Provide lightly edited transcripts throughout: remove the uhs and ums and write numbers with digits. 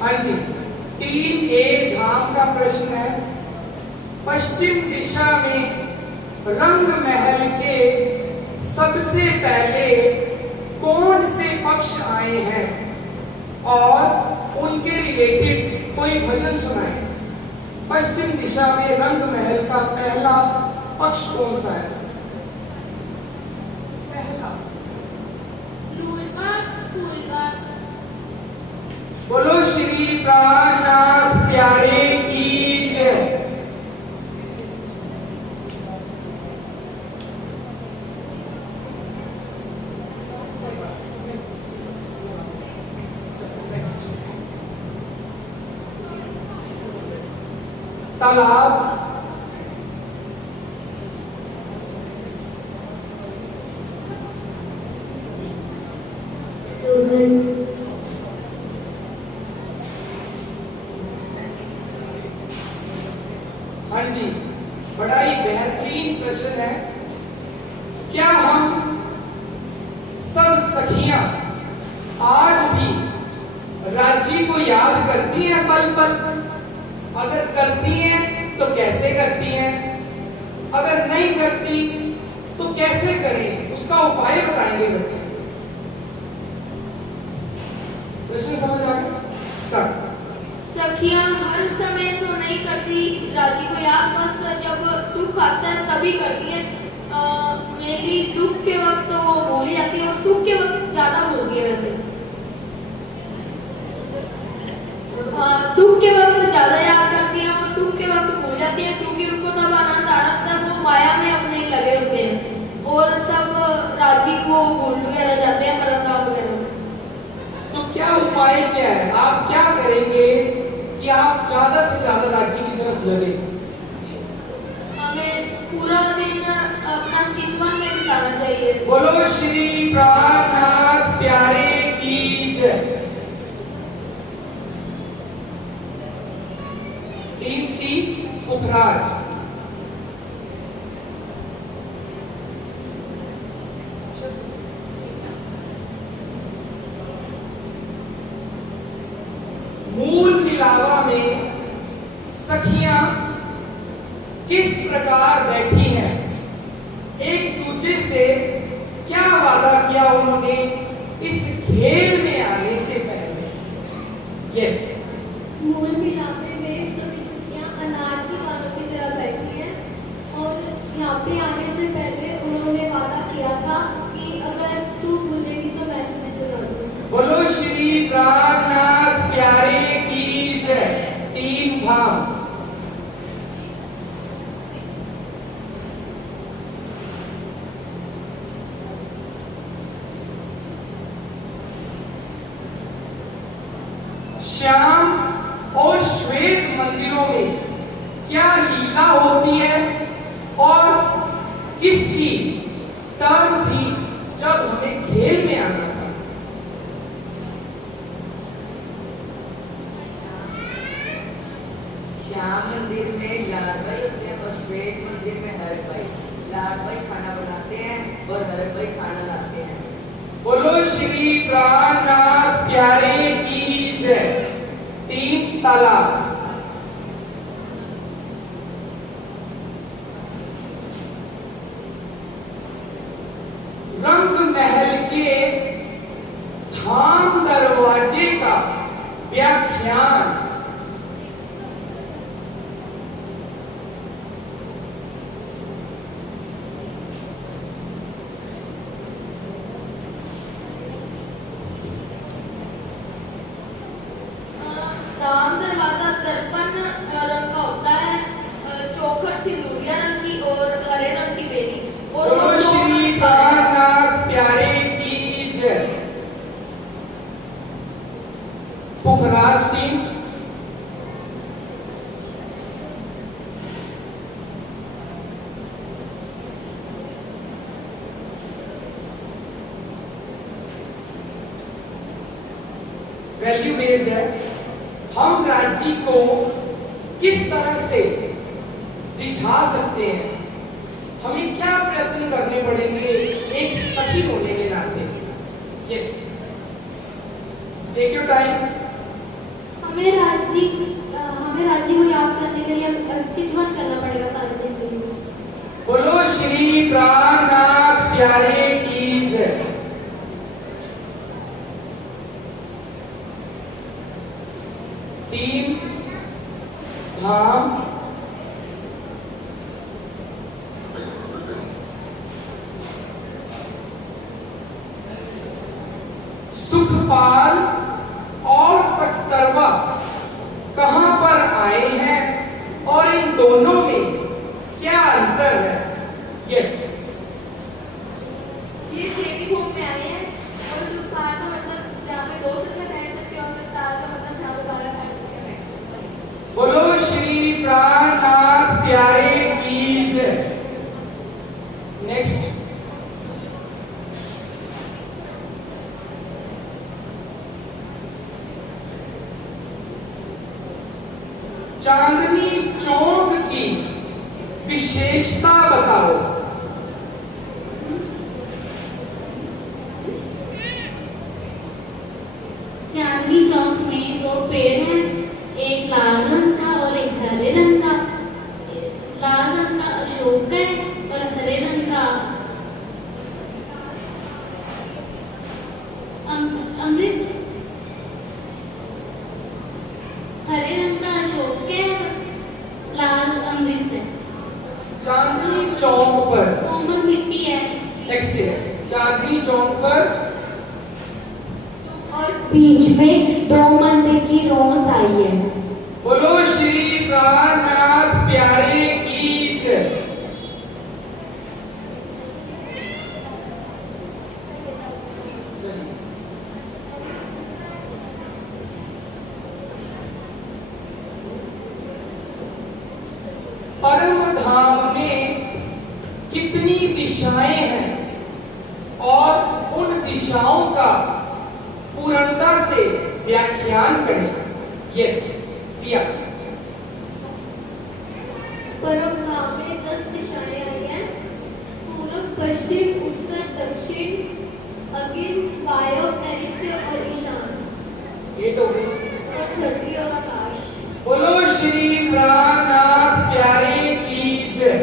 हाँ जी, 3A धाम का प्रश्न है। पश्चिम दिशा में रंग महल के सबसे पहले कौन से पक्ष आए हैं और उनके रिलेटेड कोई भजन सुनाए। पश्चिम दिशा में रंग महल का पहला पक्ष कौन सा है? पहला बोलो श्री प्राणनाथ प्यारे की जय। तालाब, हाँ जी, बड़ा ही बेहतरीन प्रश्न है। क्या हम सब सखियां आज भी राज्य को याद करती हैं पल पल? अगर करती हैं तो कैसे करती हैं? अगर नहीं करती तो कैसे करें, उसका उपाय बताएंगे बच्चे। प्रश्न समझ आ गया? स्टार्ट। सखियां हर समय तो नहीं करती राज्य को याद, बस जब सुख आता है तभी करती है। मेरी दुख के वक्त तो वो भूल जाती है और सुख के वक्त ज्यादा भूलती है। वैसे दुख के वक्त ज्यादा याद करती है और सुख के वक्त भूल जाती है, क्योंकि उनको तब आनंद आ रहा है, वो माया में अपने लगे होते हैं और सब राज्य को भूल वगैरह जाते हैं, परंपरा वगैरह। तो क्या उपाय क्या है? आप क्या करेंगे कि आप ज्यादा से ज्यादा राज्य की तरफ लगे? हमें पूरा दिन अपना चिंतन में बिताना चाहिए। बोलो श्री प्राणनाथ प्यारे की जय। टीम सी पुखराज, मूल मिलावा में सखियां किस प्रकार बैठी हैं? एक दूसरे से क्या वादा किया उन्होंने इस खेल में आने से पहले? यस। मूल मिलापे में सभी सखियां अनार की दानों की तरह बैठी हैं और यहाँ पे आने से पहले उन्होंने वादा किया था कि अगर तू भूलेगी तो मैं तुम्हें जला दूंगा। बोलो श्री प्राणनाथ प्यारे की जय। 3 धाम। श्याम और श्वेत मंदिरों में क्या लीला होती है और किसकी टर्न थी जब हमें खेल में आना था? श्याम मंदिर में लाल भाई होते हैं और श्वेत मंदिर में हर भाई। लाल भाई खाना बनाते हैं और हर भाई खाना लाते हैं। बोलो श्री प्राणनाथ प्यारे की जय। 3 तालाब। रंग महल के धाम दरवाजे का व्याख्यान। धाम दरवाजा दर्पण रंग का होता है, चौखट सिंदूरिया रंग की और हरे रंग की बेली। और बोलो श्री प्राणनाथ प्यारे की जय। पुखराज टीम। वैल्यू बेस्ड है। हम राज्य को किस तरह से रिझा सकते हैं? हमें क्या प्रयत्न करने पड़ेंगे एक सखी होने के नाते? Yes, take your time. प्यारे की जय। तीन धाम सुखपाल और तख्तरवा कहां पर आए हैं और इन दोनों में क्या अंतर है? यस, ये छेवी भूमि में आए हैं और सुखपाल का मतलब जहाँ पे 2 सर में बैठ सकते हैं और तख्तार का मतलब जहाँ पे 12 साढ़े सर में बैठ सकते हैं। बोलो श्री प्राणनाथ प्यारे की जय। नेक्स्ट, चांदनी चौक की विशेषता बताओ। चांदनी चौक में 2 पेड़ हैं, एक लाल रंग का और एक हरे रंग का। लाल रंग का अशोक है और हरे रंग का अमृत। हरे रंग का अशोक है और लाल अमृत है। चांदनी चौक पर कोमल मिट्टी है इसकी। एक्सीलेंट। चांदनी चौक पर और बीच में 2 मंदिर की रोस आई है। बोलो श्री प्राणनाथ प्यारे की जय। चलिए, परम धाम में कितनी दिशाएं हैं और उन दिशाओं का पूर्णता से व्याख्यान करें। यस, प्रिया। परम धाम में 10 दिशाएं आई हैं। पूर्व, पश्चिम, उत्तर, दक्षिण, अग्नि, वायु, नैऋत्य और ईशान। 8 हो गई। और धरती और आकाश। बोलो श्री प्राणनाथ प्यारे की जय।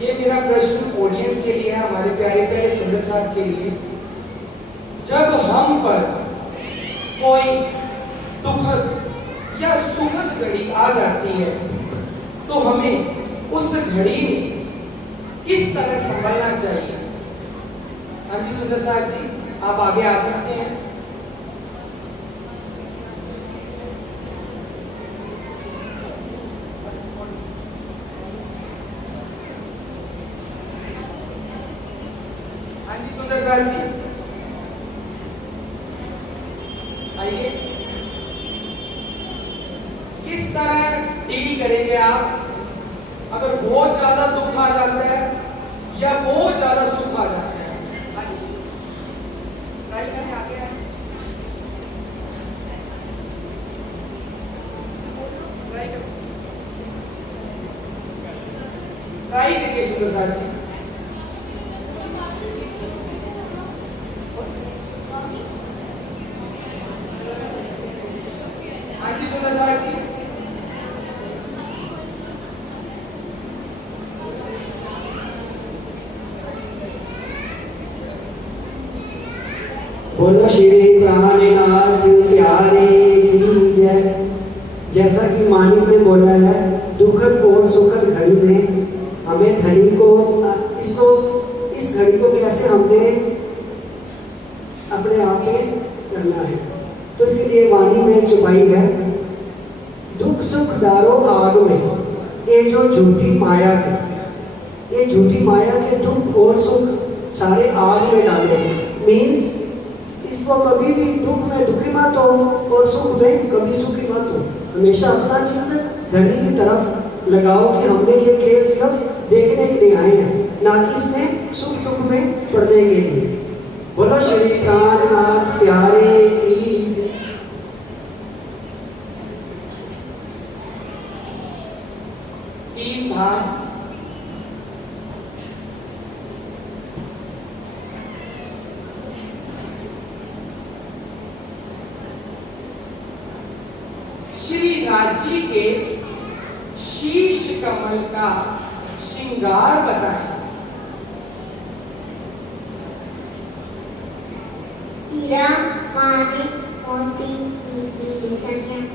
ये मेरा प्रश्न ऑडियंस के लिए है, हमारे प्यारे प्यारे सुंदर साहब के लिए। जब हम पर कोई दुखद या सुखद घड़ी आ जाती है तो हमें उस घड़ी में किस तरह संभलना चाहिए? हाँ जी सुंदर साहब जी, आप आगे आ सकते हैं। हाँ जी सुंदर साहब जी, आइए। किस तरह डील करेंगे आप अगर बहुत ज्यादा दुख आ जाता है या बहुत ज्यादा सुख आ जाता है? राइट में आगे आए। राइट देखिए सुंदर साहब जी। हाँ जी सुंदर साहब जी। बोलो श्री प्राणनाथ प्यारे की जय। जैसा कि मानिक ने बोला है, दुखद और सुखद घड़ी में हमें धनी को इस घड़ी को कैसे हमने अपने आप में करना है, तो इसके लिए वाणी में चुपाई है। दुख सुख डारो आग में ये जो झूठी माया थी, ये झूठी माया के दुख और सुख सारे आग में डालो। मीन्स इसको कभी भी दुख में दुखी मत हो और सुख में कभी सुखी मत हो। हमेशा अपना चित्त धनी की तरफ लगाओ कि हमने ये खेल सिर्फ देखने के लिए आए हैं, ना कि इसमें सुख दुख में पड़ने के लिए। बोलो श्री प्राणनाथ प्यारे की जय। तीन धाम श्री राज्य के शीश कमल का श्रृंगार बताएं। हीरा, माणिक, मोती, निशानियां।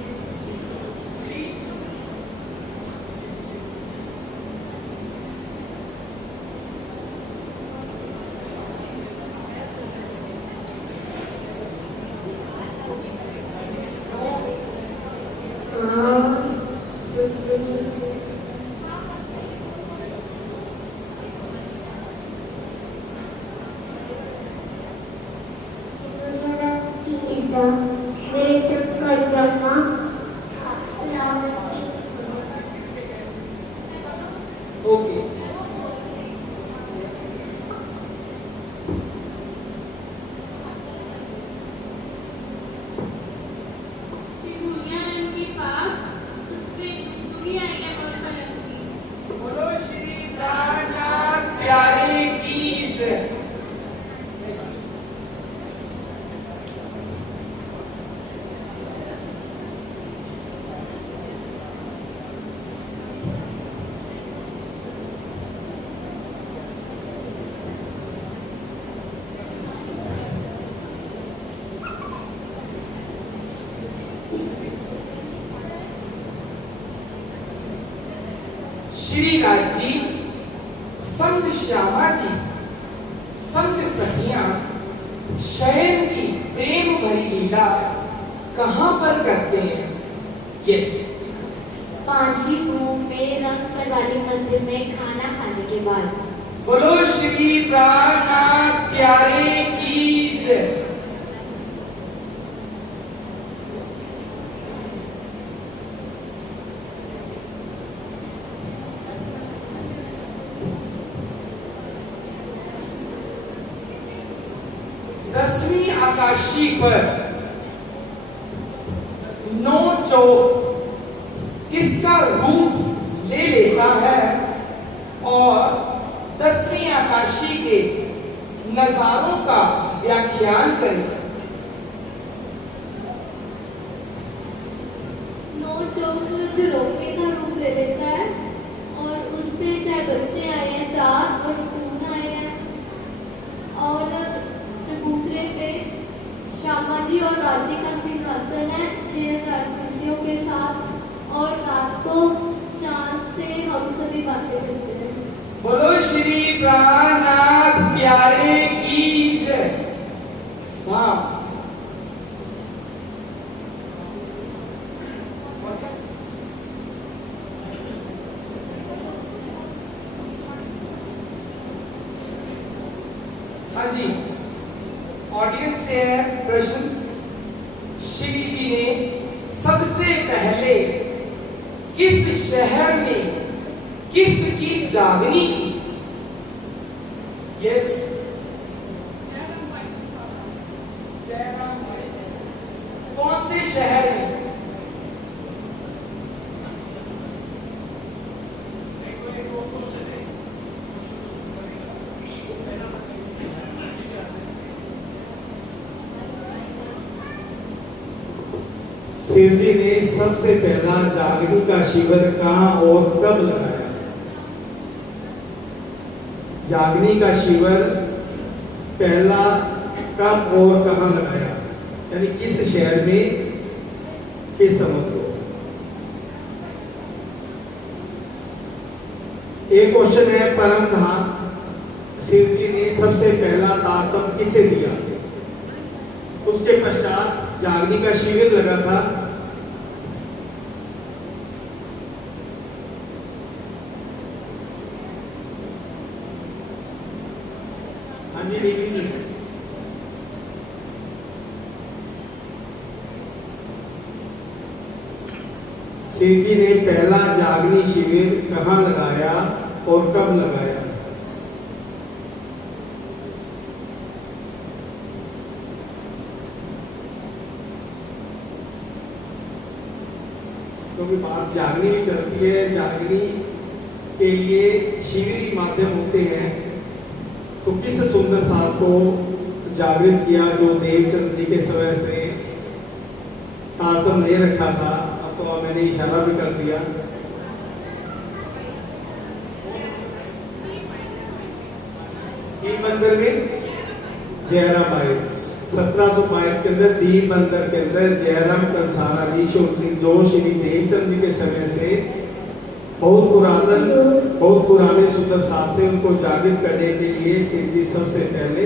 श्वेत पजामा, ओके। सिंदूरिया रंग की पाग, उस पे दुगदुगी आई है और कलंकी। बोलो श्री प्राणनाथ प्यारे की जय। श्री राजी, संत श्यामा जी, संत सखियां शयन की प्रेम भरी लीला कहां पर करते हैं? यस, पांची कुओं में रंग करवाली मंदिर में खाना खाने के बाद। बोलो श्री प्राणनाथ प्यारे की जय। दसवीं आकाशी पर नौ चौक किसका रूप ले लेता है और 10वीं आकाशी के नजारों का व्याख्यान करें। नौ चौक जो रोके का रूप ले लेता है और उसमें चाहे बच्चे आए हैं 4 और स्कूल आए हैं, और चबूतरे पे श्यामा जी और राजी का सिंहासन है 6000 कुर्सियों के साथ, और रात को चांद से हम सभी बातें करते हैं। बोलो श्री प्राणनाथ प्यारे की जय। हाँ, हाँ जी, ऑडियंस से है प्रश्न। श्री जी ने सबसे पहले किस शहर में किसकी जागनी की? यस, कौन से शहर में? शिव जी ने सबसे पहला जागनी का शिविर कहाँ और कब लगाया? जागनी का शिविर पहला कब और कहाँ लगाया, यानी किस शहर में, किस समय को? एक क्वेश्चन है परम धाम शिव जी ने सबसे पहला तारतम किसे दिया? उसके पश्चात जागनी का शिविर लगा था। हाँ जी, देवी जी, शिव जी ने पहला जागनी शिविर कहाँ लगाया और कब लगाया? क्योंकि बात जागनी भी चलती है, जागनी के लिए शिविर ही माध्यम होते हैं। तो किस सुंदर साल को जागृत किया जो देवचंद जी के समय से तारतम ले रखा था, अब तो तो मैंने इशारा भी कर दिया। दीप बंदर में जयराम भाई 1722 के अंदर दीप बंदर के अंदर जयराम कंसारा जी जो श्री देवचंद जी के समय से बहुत पुराने सुंदर साहब से उनको जागृत करने के लिए सिंह जी सबसे पहले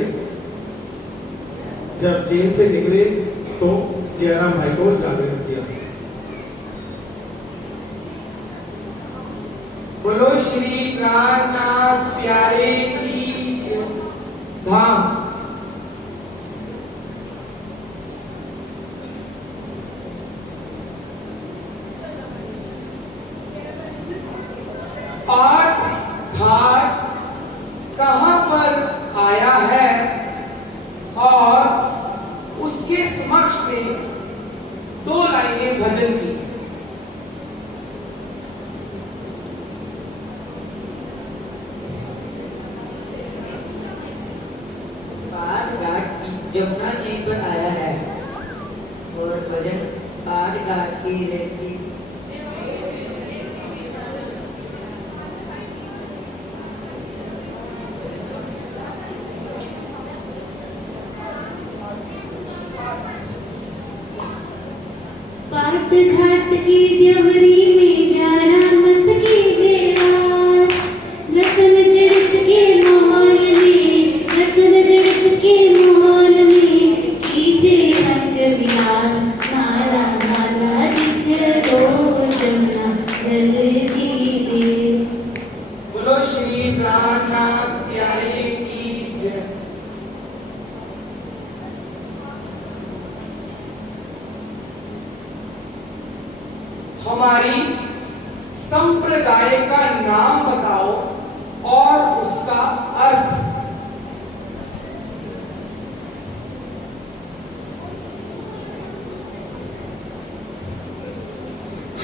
जब जेल से निकले तो जयराम भाई को जागृत किया। बोलो श्री प्राणनाथ प्यारे की जय। धाम आठ घाट कहां पर आया है और उसके समक्ष में 2 लाइनें भजन की। आठ घाट जमुना जी पर आया है और भजन आठ घाट की रेती पाट घाट की देवरी में जारा मत कीजिए रात। रतन जड़त के माहौल में रतन जड़त के माहौल में कीजिए रंग विलास। नारा नारा जिचरो जमुना जल जी दे। बोलो श्री प्राणनाथ प्यारे की जय। हमारी संप्रदाय का नाम बताओ और उसका अर्थ।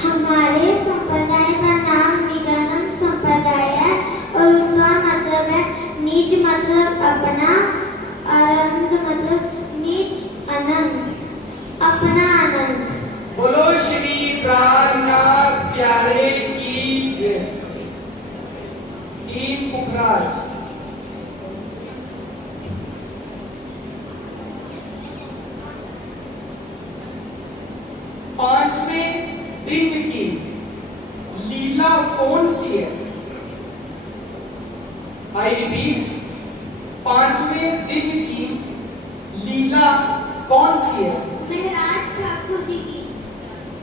हमारे संप्रदाय का नाम निजानंद संप्रदाय है और उसका मतलब है निज मतलब अपना, आनंद मतलब निज आनंद, अपना आनंद। बोलो श्री प्राणनाथ प्यारे की जय। टीम पुखराज पांचवें दिन की लीला कौन सी है? आई रिपीट, पांचवें दिन की लीला कौन सी है? महराज ठाकुर जी की।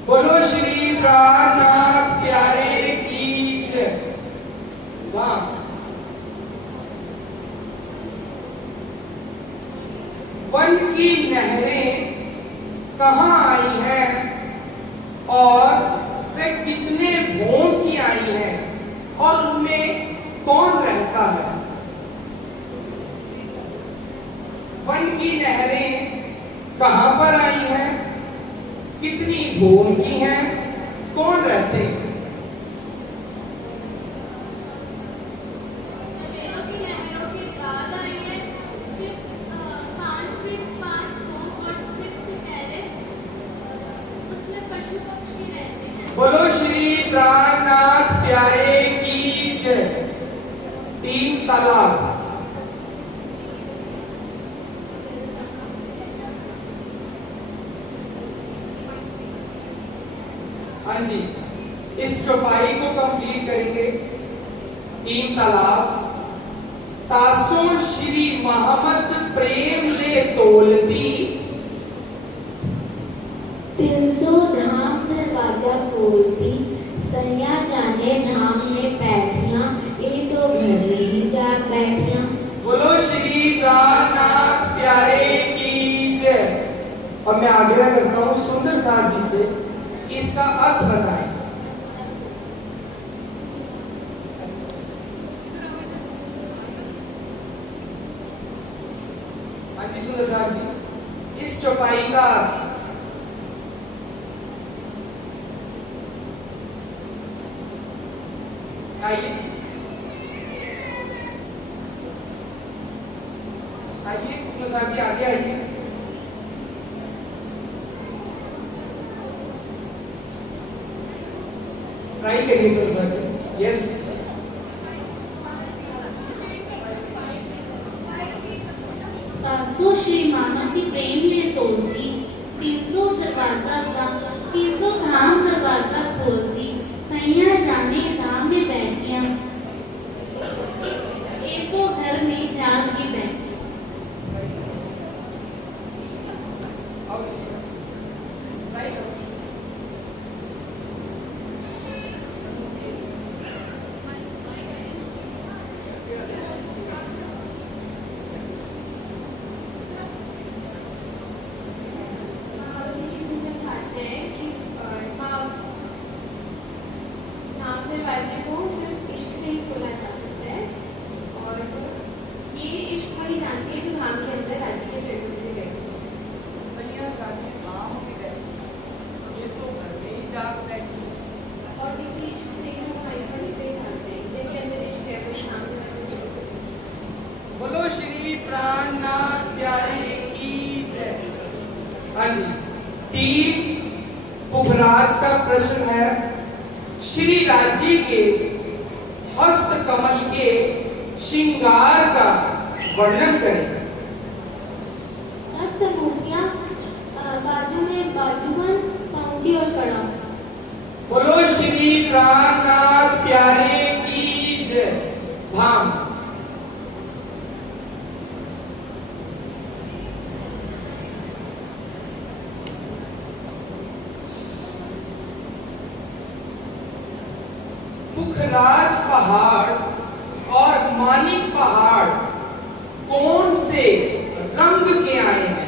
बोलो श्री प्राणनाथ प्यारे की जय। धाम वन की नहरें कहां आई हैं और वे कितने भोग की आई हैं और उनमें कौन रहता है? वन की नहरें कहां पर आई हैं, कितनी भूमि की हैं, कौन रहते हैं? चमेलों की लहरों के बाद आई है। पांचवें 5 भोग और 6th टेरेस, उसमें पशु पक्षी रहते हैं। बोलो श्री प्राणनाथ प्यारे की जय। 3 तालाब हाँ जी, इस चौपाई को कंप्लीट करेंगे। 3 तालाब तासो श्री मोहम्मद प्रेम ले तोलती। 300 धाम दरवाजा खोलती। सैया जाने धाम में बैठियां, ये तो घर ही जा बैठियां। बोलो श्री प्राणनाथ प्यारे की जय। और मैं आग्रह करता हूं सुंदर साथ जी से कि इसका अर्थ बताएं। हाँ जी सुंदर साथ जी, इस चौपाई का अर्थ। आइए आइए सुंदर साथ जी आगे आइए। ट्राई करिए सुरसा जी। यस, कासो श्री माना की प्रेम में तोलती 300 धाम दरवाजा खोलती सैया जाने धाम में बैठियां एक तो घर में जाग ही बैठी। और किसी का? ट्राई करो। किसी से समझाते हैं कि धाम दरवाजे को सिर्फ इश्क से ही खोला जा सकता है और ये इश्क वही जानती है जो धाम के अंदर राज्य के चरणों में बैठी है। सैया जाने धाम में बैठी, ये तो घर में ही जाग बैठी। और इसी इश्क से ही हम वहीं पे जान जाएंगे जिनके अंदर इश्क है वो धाम दरवाजे में बैठी है। बोलो श्री प्राणनाथ प्यारे की जय। हाँ जी, टीम पुखराज का प्रश्न है, श्री राज्य के हस्त कमल के श्रृंगार का वर्णन करें। मूर्तियां बाजू में बाजूबंद पाउंजी और कड़ा। बोलो श्री प्राणनाथ प्यारे की जय। धाम। पुखराज पहाड़ और मानिक पहाड़ कौन से रंग के आए हैं?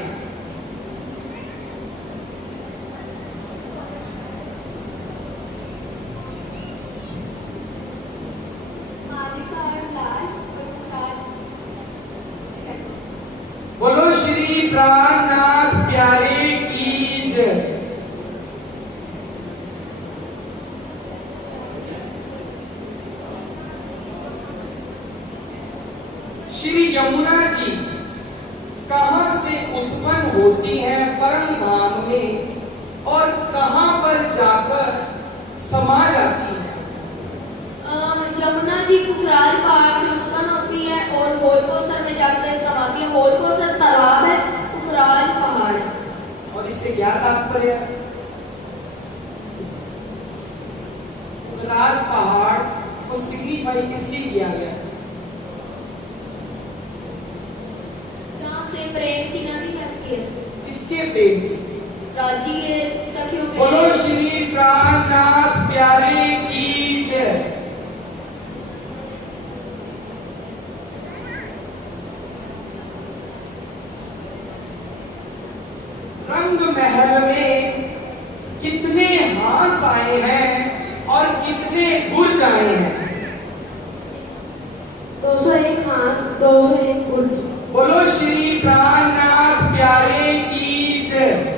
बोलो श्री प्राणनाथ प्यारे की जय। श्री यमुना जी कहां से उत्पन्न होती हैं परम धाम में और कहां पर जाकर समा जाती है? यमुना जी पुखराज पहाड़ से उत्पन्न होती है और भोजकोसर में जाकर समाती है। भोजकोसर तालाब है, पुखराज पहाड़ है। और इससे क्या तात्पर्य है? पुखराज पहाड़ को सिग्निफाई किसलिए किया गया है? जहाँ से प्रेम की नदी बहती है। इसके प्रेम की। राज्य के सखियों के बोलो श्री प्राणनाथ प्यारे की जय। रंग महल में कितने हास आए हैं और कितने बुर्ज आए हैं? 201 हांस, 201 बुर्ज। बोलो श्री प्राणनाथ प्यारे की जय।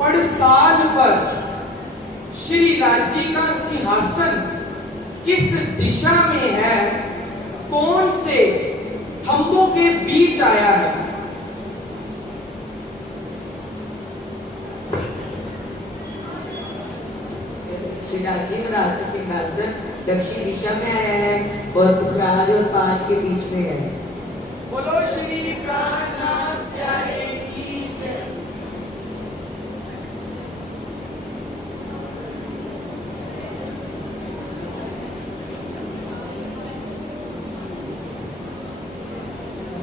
पड़साल पर श्री राज्य का सिंहासन किस दिशा में है? कौन से खंभों के बीच आया है? श्री राज्य महाराज का सिंहासन दक्षिण दिशा में आया है और पुखराज और पांच के बीच में है। बोलो श्री प्राणनाथ प्यारे की जय।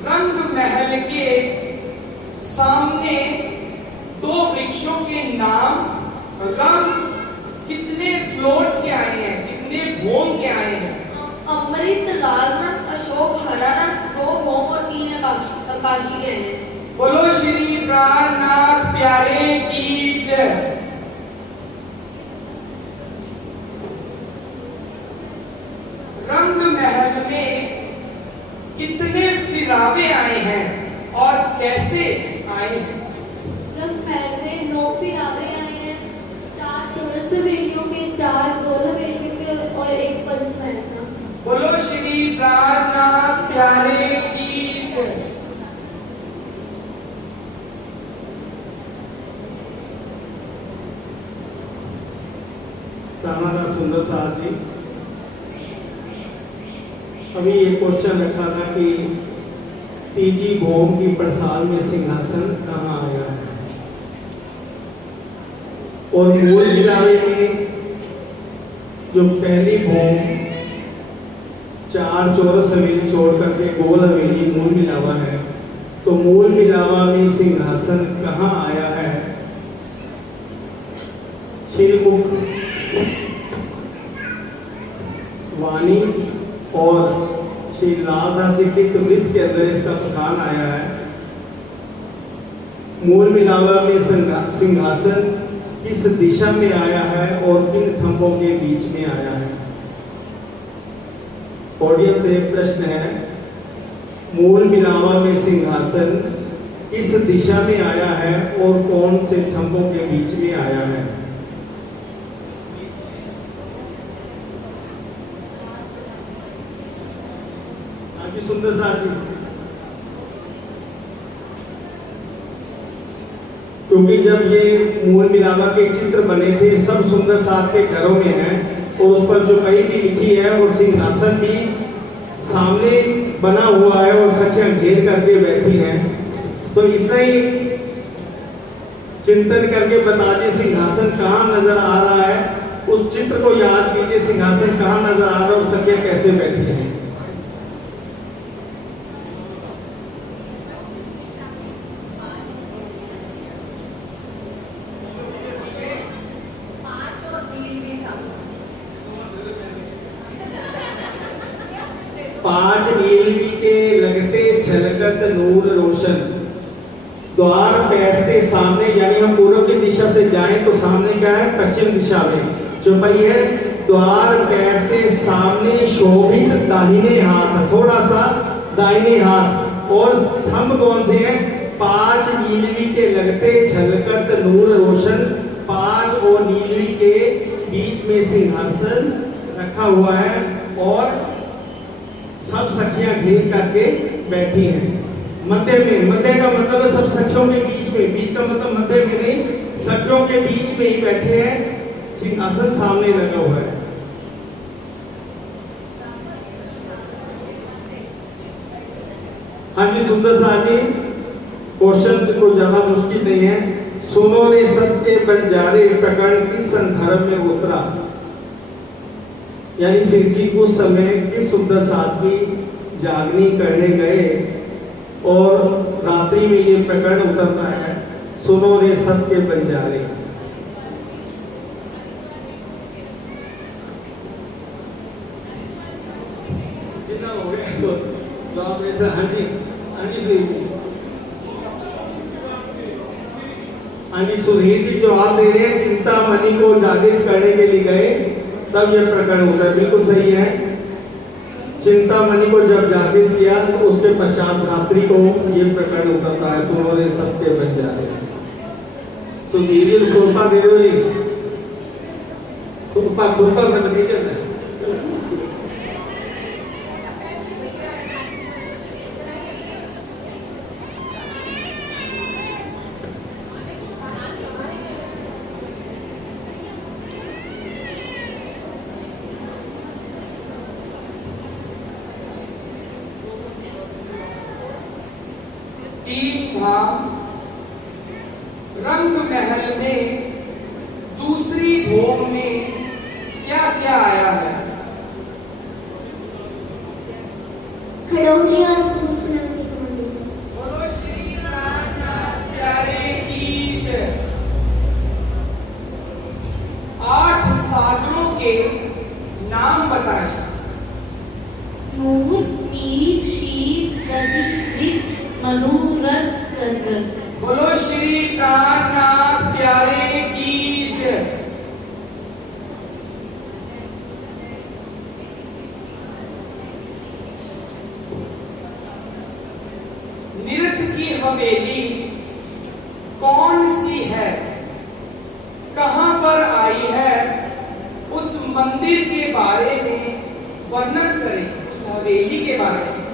रंग महल के सामने दो वृक्षों के नाम, रंग कितने फ्लोर्स के आए हैं, कितने भोम के आए हैं? अमृत लाल रंग, अशोक हरा रंग, 2 भौम और 3 आकाशी के हैं। बोलो श्री प्राणनाथ प्यारे की जय। रंग महल में कितने फिरावे आए हैं और कैसे आए हैं? रंग महल में 9 फिरावे आए प्यारे की जय। राणा सुंदर साहब जी, अभी ये क्वेश्चन रखा था कि तीजी भोम की पड़साल में सिंहासन कहाँ आया है, और मूल मिलावे में जो पहली भोम 4 चौरस हवेली छोड़ करके गोल हवेली मूल मिलावा है, तो मूल मिलावा में सिंहासन कहाँ आया है? श्रीमुख वाणी और श्री लालदास जी की वृत्त के अंदर इसका बखान आया है। मूल मिलावा में सिंहासन किस दिशा में आया है और किन थंबों के बीच में आया है? ऑडियंस से एक प्रश्न है, मूल मिलावा में सिंहासन किस दिशा में आया है और कौन से थंबों के बीच में आया है? सुंदर साथ जी, क्योंकि जब ये मूल मिलावा के चित्र बने थे सब सुंदर साथ के घरों में हैं, और उस पर जो कहीं भी लिखी है और सिंहासन भी सामने बना हुआ है और सखियां घेर करके बैठी हैं, तो इतना ही चिंतन करके बता दिए सिंहासन कहाँ नजर आ रहा है, उस चित्र को याद कीजिए, सिंहासन कहाँ नजर आ रहा है और सखियां कैसे बैठी हैं। पांच नीलवी के लगते छलकत नूर रोशन, द्वार बैठते सामने, यानी हम पूर्व की दिशा से जाएं तो सामने क्या है? पश्चिम दिशा में जो पई है, द्वार बैठते सामने शोभित दाहिने हाथ, थोड़ा सा दाहिने हाथ, और थंब कौन से हैं? 5 नीलवी के लगते छलकत नूर रोशन, 5 और नीलवी के बीच में सिंहासन रखा हुआ है और सब सखियां घेर करके बैठी हैं। मध्य में, मध्य का मतलब है सब सखियों के बीच में, बीच का मतलब मध्य में नहीं, सखियों के बीच में ही बैठे हैं, सिंहासन सामने लगा हुआ है। हाँ जी सुंदर साह जी, क्वेश्चन को ज्यादा मुश्किल नहीं है। सुनो रे सत्य बंजारे प्रकरण किस संदर्भ में उतरा, यानी सिंह जी उस समय किस सुंदर साथ की जागनी करने गए और रात्रि में ये प्रकरण उतरता है, सुनो रे सत्य बंजारे। जितना हो गया तो आप ऐसा, हाँ जी सुधीर जी जवाब दे रहे हैं, चिंतामणि को जागृत करने के लिए गए तब यह प्रकरण होता है। बिल्कुल सही है, चिंतामणि को जब जागृत किया तो उसके पश्चात रात्रि को यह प्रकरण उतरता है, सुनो रे सत्य बंजारे। सुधीर जी खुरपा दे दो जी, खुरपा मत दीजिए। तीन धाम रंग महल में दूसरी भोम में क्या क्या आया है? खड़ोली और फूफनंदी। बोलो श्री रामनाथ प्यारे की जय। 8 सागरों के नाम बताएं। मूल, नीर, शीर, दधि, घृत, मधु, रस, रस। बोलो श्री प्राणनाथ प्यारे की जय। नृत्य की हवेली कौन सी है, कहां पर आई है, उस मंदिर के बारे में वर्णन करें, उस हवेली के बारे में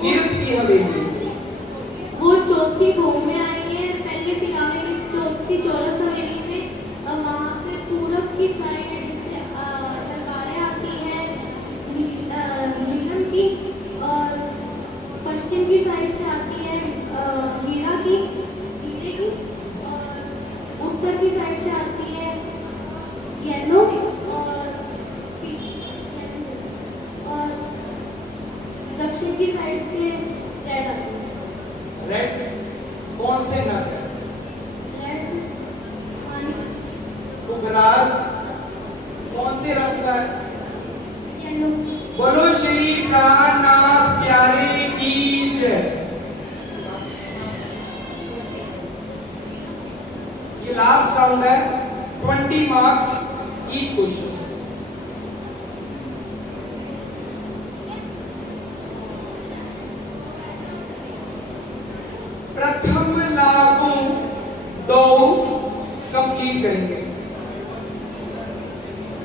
गिरद की हवेली। वो चौथी बहू में आई है। पहले फिराने की चौथी चौरस हवेली में वहाँ पे पूरब की साइड से तरकारें आती है नीलम की, और पश्चिम की साइड से आती है हीरे की, और उत्तर की साइड से आती है येलो, और दक्षिण की साइड से रेड आती है। रेड कौन से नग है? रेड पानी, पुखराज कौन से रंग का है? येलो। बोलो श्री प्राणनाथ प्यारे की जय। ये लास्ट राउंड है, 20 मार्क्स ईच क्वेश्चन। प्रथम लागू दो कंप्लीट करेंगे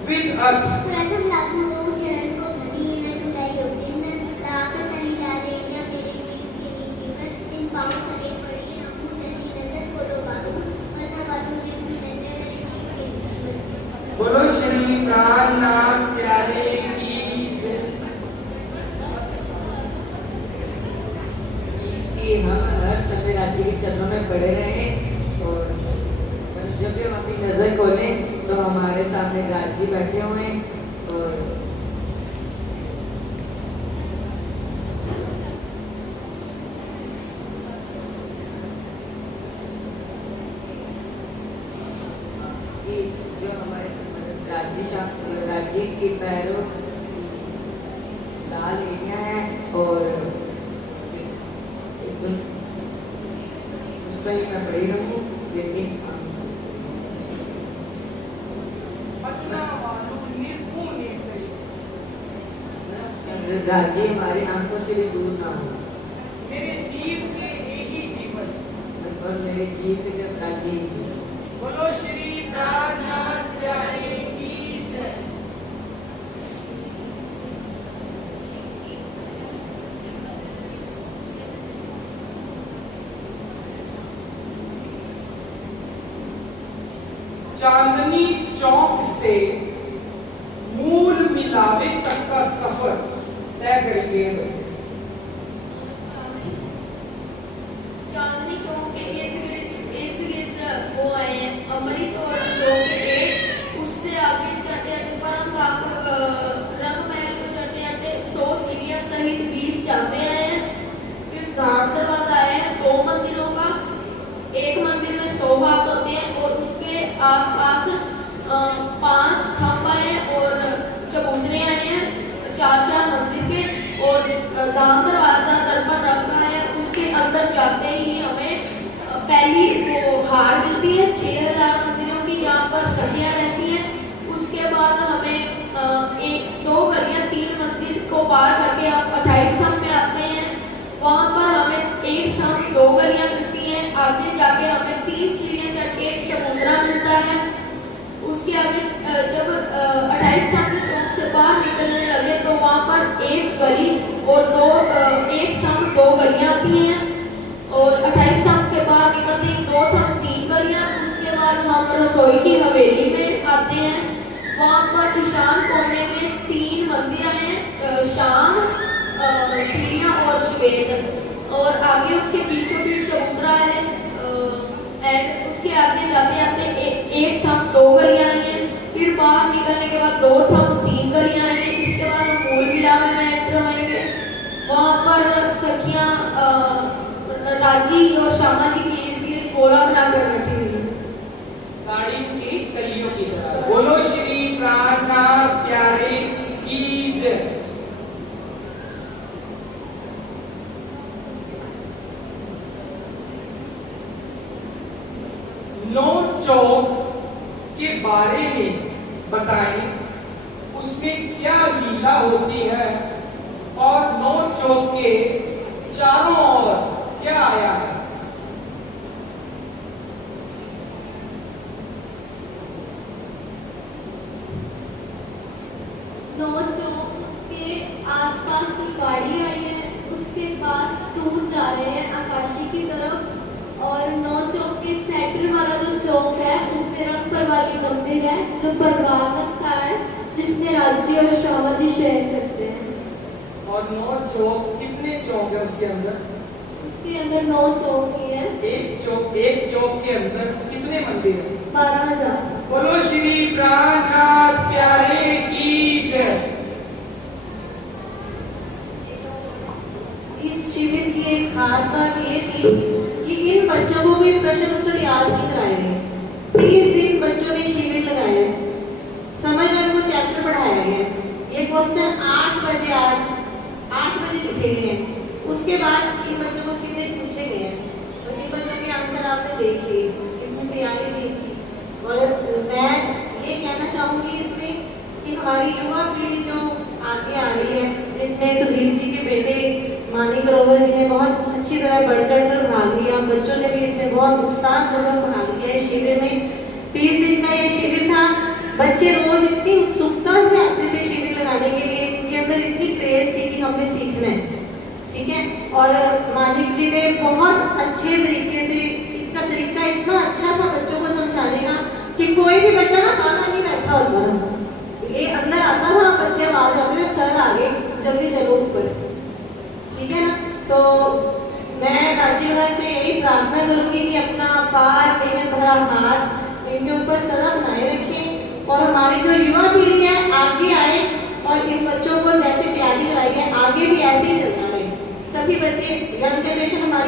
विद अर्थ। प्रथम लागू दो चरण को घटी न छुड़ाई होती न ताकत नहीं ला रेडिया मेरे जीव के नीचे पर इन पाँव तले पड़ी हमू तली नजर बोलो बाबू वरना बाबू ने भी नजर मेरे जीव के नीचे पर। बोलो श्री प्राणनाथ प्यारे की जय। इसकी हम हर समय राज्य के चरणों में पड़े रहे, और बस जब भी हम अपनी नजर खोलें तो हमारे सामने राज्य बैठे हुए हैं, और कि जो हमारे राज्य के पैरों लाल एरिया है, और उस पर ही मैं पढ़ी रहूँ, लेकिन राज्य हमारी आंखों से भी दूर ना हो, मेरे जीव के एक ही जीवन, और मेरे जीव के सिर्फ राज्य ही जीवन। बोलो श्री प्राणनाथ प्यारे की जय। चांदनी चौक से मूल मिलावे तक का सफर तय करेंगे बच्चे। चांदनी चौक के इर्द गिर्द वो आए हैं अमृत और अशोक के पेड़। उससे आगे चढ़ते चढ़ते परम रंग महल को चढ़ते चढ़ते 100 सीढ़ियां सहित 20 चांदे आए हैं। फिर दान दरवाजा आया है 2 मंदिरों का। एक मंदिर में 100 हाथ होते हैं, और उसके आसपास 5 खंभ आए हैं और चबूतरे आए हैं 4-4 मंदिर के, और दान दरवाजा दर्पण रखा है। उसके अंदर जाते ही हमें पहली वो हार मिलती है 6000 मंदिरों की, यहाँ पर सखियां रहती हैं। उसके बाद हमें 1-2 गलियां 3 मंदिर को पार करके हम 28 थंब में आते हैं। वहाँ पर हमें 1 थंब 2 गलियां मिलती हैं। आगे जाके हमें 3 सीढ़ियां चढ़ के एक चबूतरा मिलता है। उसके आगे जब 28 थंब के चौक से बाहर निकलने लगे तो वहाँ पर 1 गली और 1 थंब 2 गलियां आती हैं, और 28 थंब के बाहर निकलते ही 2 थंब 3 गलियां। उसके बाद हम रसोई की हवेली में आते हैं। वहाँ पर ईशान कोने में 3 मंदिर आए हैं, शाम, सीढ़ियाँ और श्वेत, और आगे उसके बीचों बीच चबूतरा है। एंड उसके आगे जाते जाते 1 थंब 2 गलियां आई हैं। फिर बाहर निकलने के बाद 2 थंब 3 गलियां आई हैं। इसके बाद हम मूल मिलावे में एंटर होंगे। वहाँ पर सखियाँ राजी और श्यामा जी के इर्द गिर्द गोला बनाकर बैठी हुई हैं, गाड़ी की कलियों की तरह। बोलो श्री प्राणनाथ प्यारे की जय। नौ चौक के बारे में बताएं, उसमें क्या लीला होती है, और नौ चौक के चारों ओर क्या आया है। नौ चौक के आसपास कोई गाड़ी आई है, उसके बाद दूर जा रहे हैं आकाशी की तरफ, और 9 चौक के सेंटर वाला जो चौक है उसमें रंगपर वाली मंदिर है जो परिवार रखता है, जिसमें राज्य और श्रावण जी शेयर करते हैं। और 9 चौक, कितने चौक है उसके अंदर? उसके अंदर 9 चौक ही है। एक चौक के अंदर कितने मंदिर है? 12,000। बोलो श्री प्राणनाथ प्यारे की जय। इस शिविर की एक खास बात ये थी कि इन बच्चों को भी प्रश्न उत्तर याद नहीं कराए गए। 30 दिन बच्चों ने शिविर लगाया है, समझ में उनको चैप्टर पढ़ाया गया। ये क्वेश्चन 8 बजे लिखे गए हैं। उसके बाद इन बच्चों को सीधे पूछे गए हैं और इन बच्चों के आंसर आपने देख लिए, कितनी तैयारी थी। और मैं ये कहना चाहूँगी इसमें कि हमारी युवा पीढ़ी जो आगे आ रही है, जिसमें सुधीर जी के बेटे मानी ग्रोवर जी ने बहुत अच्छी तरह बढ़ चढ़ कर भाग लिया, बच्चों ने भी इसमें बहुत उत्साहपूर्वक भाग लिया इस शिविर में। 30 दिन का ये शिविर था। बच्चे रोज इतनी उत्सुकता से आते थे शिविर लगाने के लिए, उनके अंदर इतनी क्रेज थी कि हमने सीखना है, ठीक है। और मानिक जी ने बहुत अच्छे तरीके से, इसका तरीका इतना अच्छा था बच्चों को समझाने का कि कोई भी बच्चा ना बाहर नहीं बैठा होता था, ये अंदर आता था, बच्चे आवाज आते थे सर आगे जल्दी चलो ऊपर, ठीक है ना। तो मैं राजीव भाई से यही प्रार्थना करूंगी कि अपना अपार मेहनत भरा हाथ इनके ऊपर सदा बनाए रखें और हमारी जो युवा पीढ़ी है आगे आए और इन बच्चों को जैसे तैयारी कराई है आगे भी ऐसे ही चलता रहे। सभी बच्चे, यंग जनरेशन हमारी